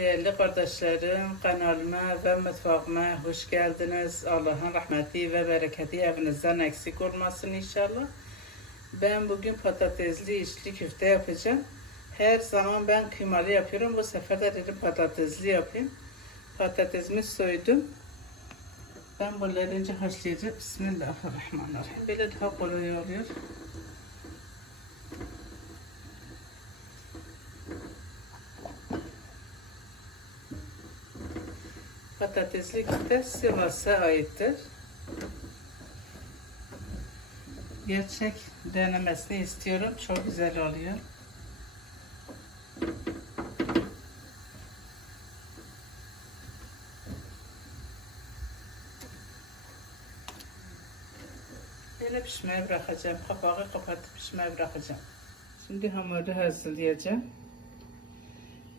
Değerli kardeşlerim, kanalıma ve mutfağıma hoş geldiniz. Allah'ın rahmeti ve bereketi evinizden eksik olmasın inşallah. Ben bugün patatesli içli köfte yapacağım. Her zaman ben kıymalı yapıyorum. Bu sefer de dedim patatesli yapayım. Patatesimi soydum. Ben bunları önce haşlayacağım. Bismillahirrahmanirrahim. Böyle daha kolay oluyor. Köfte Sivas'a aittir. Gerçek denemesini istiyorum. Çok güzel oluyor. Böyle pişmeye bırakacağım. Kapağı kapatıp pişmeye bırakacağım. Şimdi hamuru hazırlayacağım.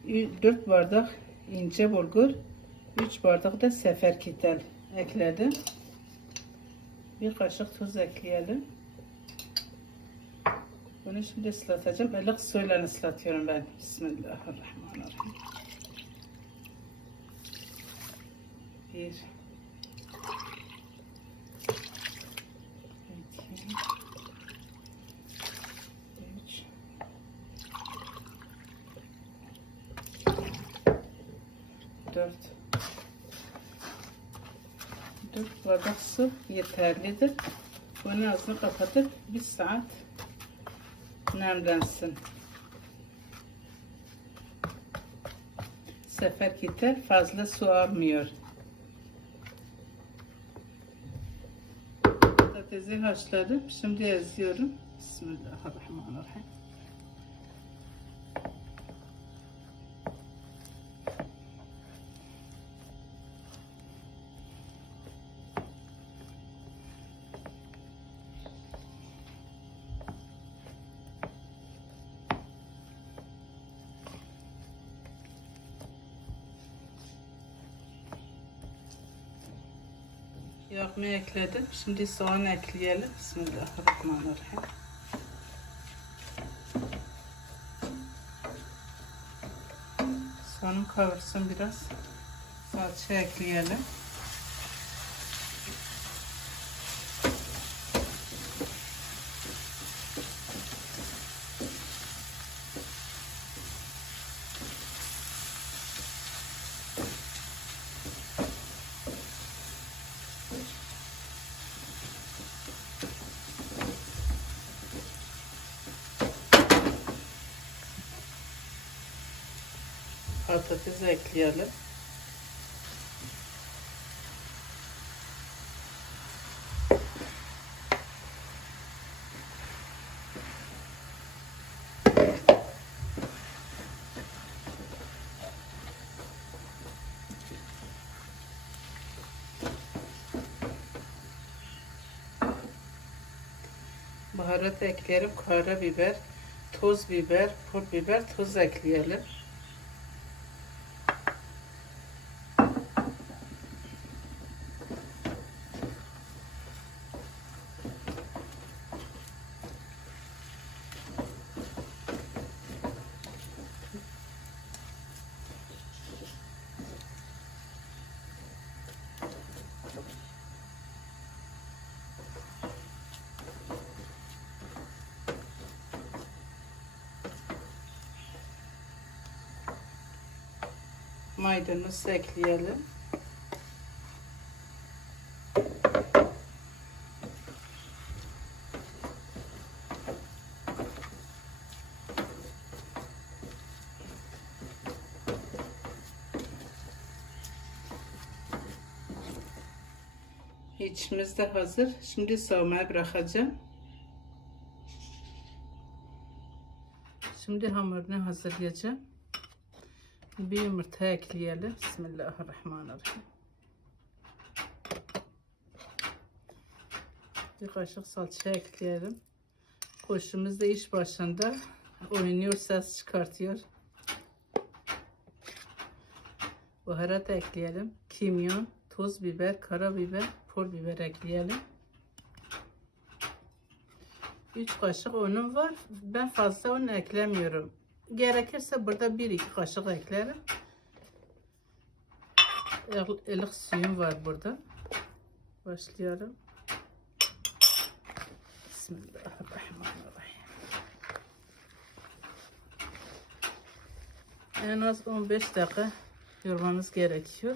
4 bardak ince bulgur, 3 bardak da seferkitel ekledim. Bir kaşık tuz ekleyelim. Bunu şimdi ıslatacağım. Ilık suyla ıslatıyorum ben. Bismillahirrahmanirrahim. Bir. iki, üç, dört. Dört bardak su yeterlidir. Bunu ağzını kapatıp bir saat nemlensin. Sefer gider fazla su almıyor. Patatesi haşladım. Şimdi eziyorum. Bismillahirrahmanirrahim. Yağımı ekledim. Şimdi soğan ekleyelim. Bismillahirrahmanirrahim. Soğanım kavursun biraz. Salça ekleyelim. Patates ekleyelim. Baharat ekleyelim. Karabiber, toz biber, pul biber, tuz ekleyelim. Maydanoz ekleyelim. İçimiz de hazır. Şimdi soğumaya bırakacağım. Şimdi hamurunu hazırlayacağım. Bir yumurta ekleyelim. Bismillahirrahmanirrahim. Bir kaşık salça ekleyelim. Koşumuz da iş başında oynuyor, ses çıkartıyor. Baharat ekleyelim. Kimyon, toz biber, karabiber, pul biber ekleyelim. 3 kaşık unum var. Ben fazla un eklemiyorum. Gerekirse burada bir iki kaşık eklerim. ılık suyum var burada. Başlayalım. Bismillahirrahmanirrahim. En az 15 dakika yormanız gerekiyor.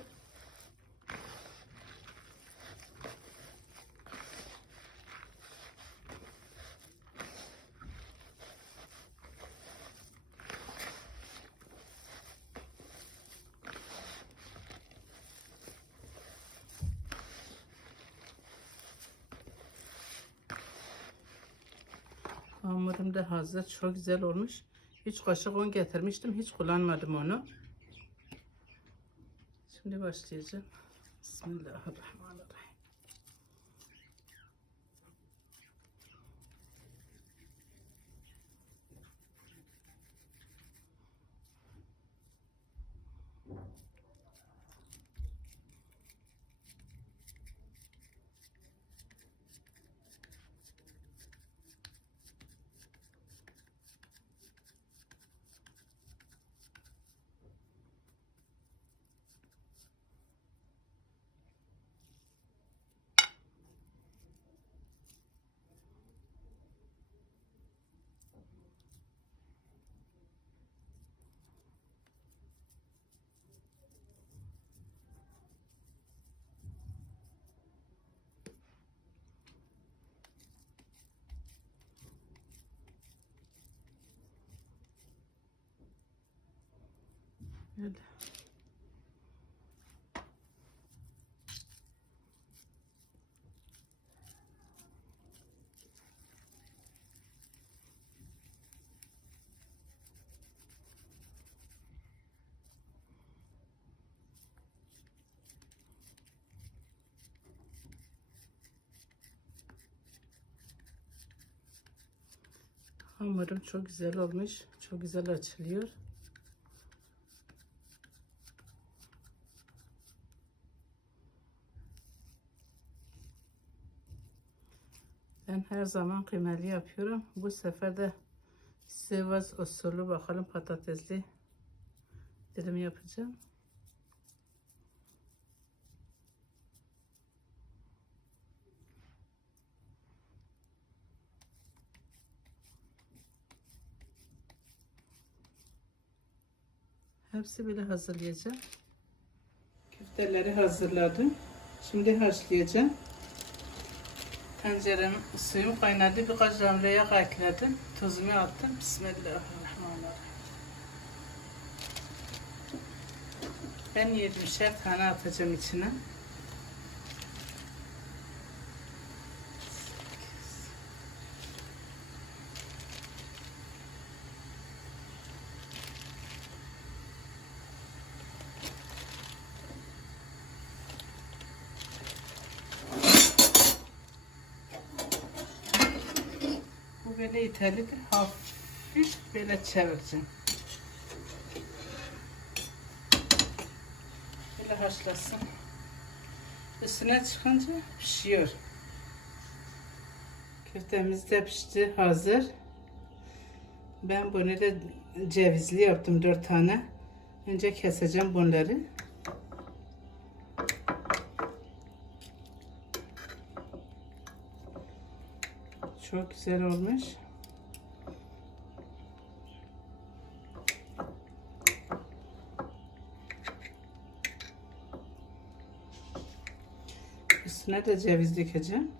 Hamurum da hazır. Çok güzel olmuş. 3 kaşık un getirmiştim. Hiç kullanmadım onu. Şimdi başlayacağım. Bismillahirrahmanirrahim. Öyle. Hamurum çok güzel olmuş. Çok güzel açılıyor. Ben her zaman kıymalı yapıyorum. Bu sefer de Sivas usulü bakalım patatesli dilim yapacağım. Hepsi böyle hazırlayacağım. Köfteleri hazırladım. Şimdi haşlayacağım. Tencerem suyum kaynadı. Birkaç damla yağ ekledim. Tuzumu attım. Bismillahirrahmanirrahim. Ben 20'şer tane atacağım içine. Bu böyle italidir. Hafif böyle çevireceğim. Böyle haşlasın. Üstüne çıkınca pişiyor. Köftemiz de pişti. Hazır. Ben bunu da cevizli yaptım. Dört tane. Önce keseceğim bunları. Çok güzel olmuş. Üstüne de ceviz dökeceğim.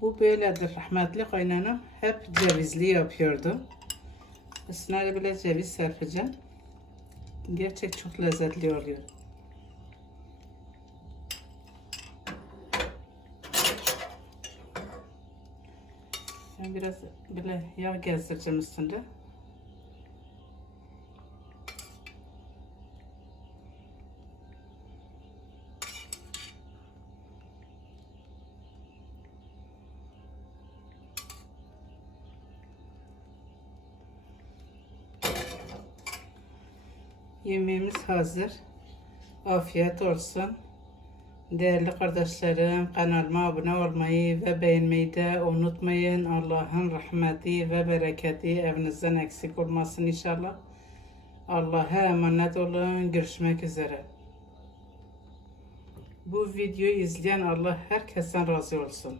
Bu böyledir rahmetli kaynanam hep cevizli yapıyordu. Üstüne de böyle ceviz serpeceğim. Gerçek çok lezzetli oluyor. Biraz böyle yağ gezdireceğim üstünde. Yemeğimiz hazır. Afiyet olsun. Değerli kardeşlerim kanalıma abone olmayı ve beğenmeyi de unutmayın. Allah'ın rahmeti ve bereketi evinizden eksik olmasın inşallah. Allah'a emanet olun. Görüşmek üzere. Bu videoyu izleyen Allah herkesten razı olsun.